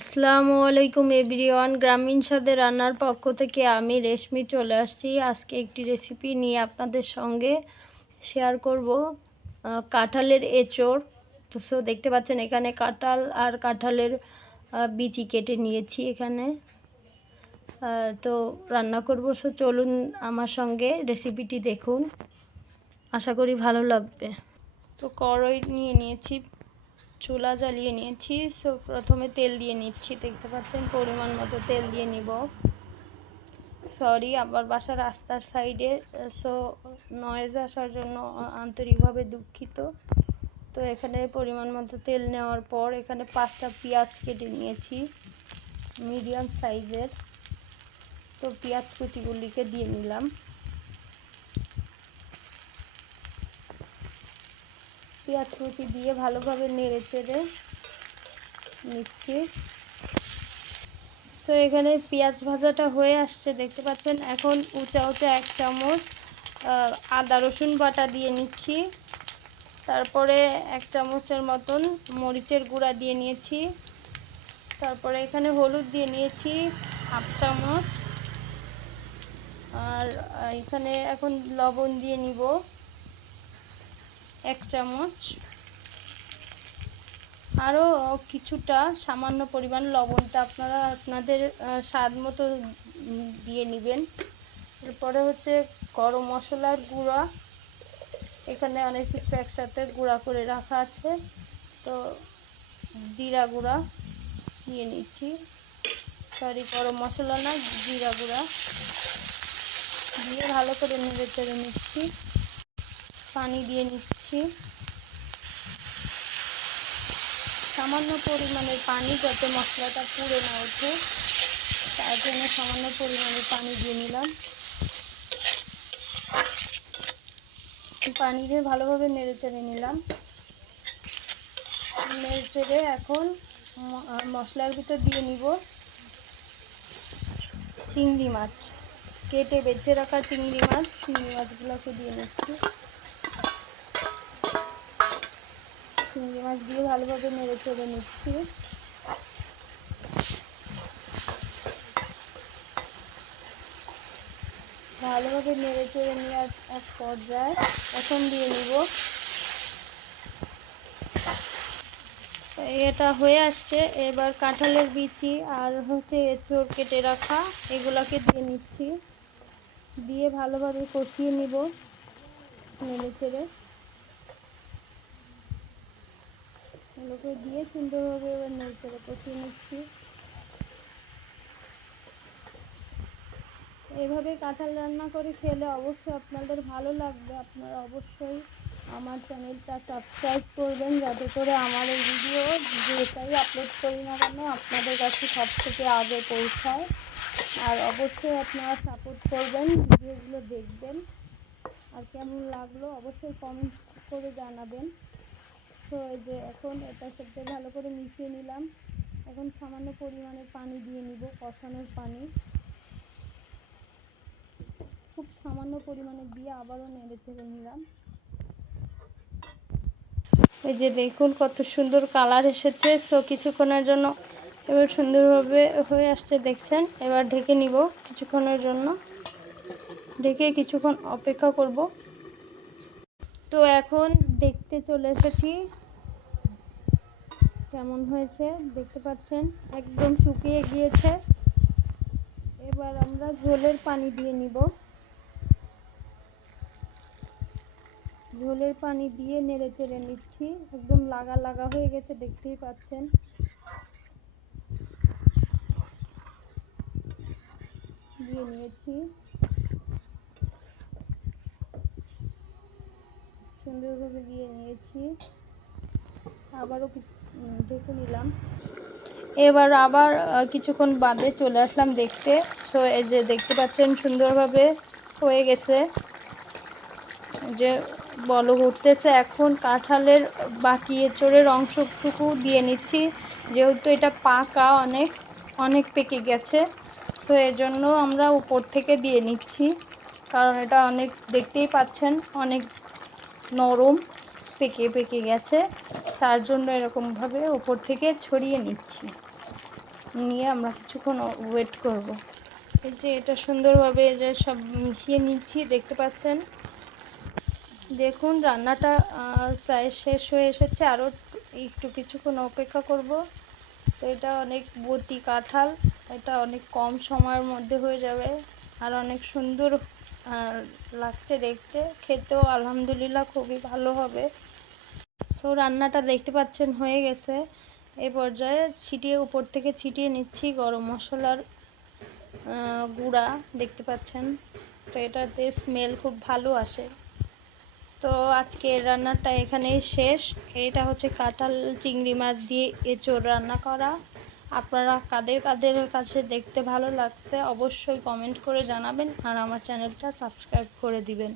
আসসালামু আলাইকুম এভরিওয়ান। গ্রামীণ স্বাদের রান্নার পক্ষ থেকে আমি রেশমি চলে আসছি। আজকে একটি রেসিপি নিয়ে আপনাদের সঙ্গে শেয়ার করব, কাঁঠালের এঁচোড়। তো দেখতে পাচ্ছেন এখানে কাঁঠাল আর কাঁঠালের বিচি কেটে নিয়েছি এখানে। তো রান্না করব, চলুন আমার সঙ্গে রেসিপিটি দেখুন, আশা করি ভালো লাগবে। তো কড়াই নিয়ে নিয়েছি, চুলা জ্বালিয়ে নিয়েছি। প্রথমে তেল দিয়ে নিচ্ছি, দেখতে পাচ্ছেন পরিমাণ মতো তেল দিয়ে নিব। সরি, আমার বাসা রাস্তার সাইডে, নয়েজ আসার জন্য আন্তরিকভাবে দুঃখিত। তো এখানে পরিমাণ মতো তেল নেওয়ার পর এখানে 5টা পেঁয়াজ কেটে নিয়েছি মিডিয়াম সাইজের। তো পেঁয়াজ কুচিগুলিকে দিয়ে নিলাম। পেঁয়াজ কুচি দিয়ে ভালোভাবে নেড়ে চেড়ে নিচ্ছি। এখানে পেঁয়াজ ভাজাটা হয়ে আসছে, দেখতে পাচ্ছেন। এখন উঁচা 1 চামচ আদা রসুন বাটা দিয়ে নিচ্ছি। তারপরে 1 চামচের মতন মরিচের গুঁড়া দিয়ে নিয়েছি। তারপরে এখানে হলুদ দিয়ে নিয়েছি 1/2 চামচ। আর এখানে এখন লবণ দিয়ে নিব 1 চামচ। আরও কিছুটা সামান্য পরিমাণ লবণটা আপনারা আপনাদের স্বাদ মতো দিয়ে নেবেন। এরপরে হচ্ছে গরম মশলার গুঁড়া, এখানে অনেক কিছু একসাথে গুঁড়া করে রাখা আছে। তো জিরা গুঁড়া দিয়ে নিচ্ছি, সরি গরম মশলা না, জিরা গুঁড়া দিয়ে ভালো করে নেড়ে চেড়ে নিচ্ছি। পানি দিয়ে নিচ্ছি সামান্য পরিমাণের পানি, যাতে মশলাটা পুড়ে না ওঠে, তার জন্য সামান্য পরিমাণে পানি দিয়ে নিলাম। পানি দিয়ে ভালোভাবে নেড়ে চেড়ে নিলাম। নেড়ে চেড়ে এখন মশলার ভিতর দিয়ে নিব চিংড়ি মাছ, কেটে বেছে রাখা চিংড়ি মাছগুলোকে দিয়ে নিচ্ছি। চিংড়ি মাছ দিয়ে ভালোভাবে নেড়ে চেড়ে নিচ্ছি। ভালোভাবে নেড়ে চেড়ে নেওয়ার এক পর্যায়ে এখন দিয়ে নিব, এটা হয়ে আসছে। এবার কাঁঠালের বিচি আর হচ্ছে এঁচোড় কেটে রাখা, এগুলোকে দিয়ে নিচ্ছি। দিয়ে ভালোভাবে কষিয়ে নিব নেড়ে চেড়ে। এগুলোকে দিয়ে সুন্দরভাবে এবার নেড়ে চেড়ে কষিয়ে নিচ্ছি। এইভাবে কাঁঠাল রান্না করে খেলে অবশ্যই আপনাদের ভালো লাগবে। আপনারা অবশ্যই আমার চ্যানেলটা সাবস্ক্রাইব করবেন, যাতে করে আমার এই ভিডিও যেটাই আপলোড করি না কেন আপনাদের কাছে সবথেকে আগে পৌঁছায়। আর অবশ্যই আপনারা সাপোর্ট করবেন, ভিডিওগুলো দেখবেন। আর কেমন লাগলো অবশ্যই কমেন্ট করে জানাবেন। তো এই যে এখন এটার সাথে ভালো করে মিশিয়ে নিলাম। এখন সামান্য পরিমাণে পানি দিয়ে নিব, কষানোর পানি, খুব সামান্য পরিমাণে দিয়ে আবারও নেড়ে চেড়ে নিলাম। এই যে দেখুন কত সুন্দর কালার এসেছে। কিছুক্ষণের জন্য এবার সুন্দরভাবে হয়ে আসছে, দেখছেন। এবার ঢেকে নিব কিছুক্ষণের জন্য, ঢেকে কিছুক্ষণ অপেক্ষা করব। তো এখন দেখতে চলে এসেছি কেমন হয়েছে, দেখতে পাচ্ছেন একদম শুকিয়ে গিয়েছে। এবার আমরা ঝোলের পানি দিয়ে নিব। ঝোলের পানি দিয়ে নেড়ে চেড়ে নিচ্ছি। একদম লাগা লাগা হয়ে গেছে, দেখতেই পাচ্ছেন। দিয়ে নিয়েছি, সুন্দরভাবে দিয়ে নিয়েছি। আবারও ঢেকে নিলাম। এবার আবার কিছুক্ষণ বাদে চলে আসলাম দেখতে। এই যে দেখতে পাচ্ছেন সুন্দরভাবে হয়ে গেছে, যে বলক উঠতেছে। এখন কাঁঠালের বাকি এঁচোড়ের অংশটুকু দিয়ে নিচ্ছি, যেহেতু এটা পাকা অনেক পেকে গেছে। এর জন্য আমরা উপর থেকে দিয়ে নিচ্ছি, কারণ এটা অনেক, দেখতেই পাচ্ছেন অনেক নরম, পেকে গেছে। তার জন্য এরকমভাবে উপর থেকে ছড়িয়ে নিচ্ছি। নিয়ে আমরা কিছুক্ষণ ওয়েট করব। এই যে এটা সুন্দরভাবে যে সব মিশিয়ে নিচ্ছি, দেখতে পাচ্ছেন। দেখুন রান্নাটা প্রায় শেষ হয়ে এসেছে, আরও একটু কিছুক্ষণ অপেক্ষা করব। তো এটা অনেক বতি কাঁঠাল, এটা অনেক কম সময়ের মধ্যে হয়ে যাবে আর অনেক সুন্দর লাগছে দেখতে, খেতেও আলহামদুলিল্লাহ খুবই ভালো হবে। সো রান্নাটা দেখতে পাচ্ছেন হয়ে গেছে। এই পর্যায়ে উপর থেকে ছিটিয়ে নিচ্ছি গরম মশলার গুঁড়া, দেখতে পাচ্ছেন। তো এটাতে স্মেল খুব ভালো আসে। তো আজকে রান্নাটা এখানেই শেষ। এটা হচ্ছে কাঁঠাল চিংড়ি মাছ দিয়ে এঁচোড় রান্না করা। আপনারা কাদের কাদের কাছে দেখতে ভালো লাগছে অবশ্যই কমেন্ট করে জানাবেন আর আমার চ্যানেলটা সাবস্ক্রাইব করে দিবেন।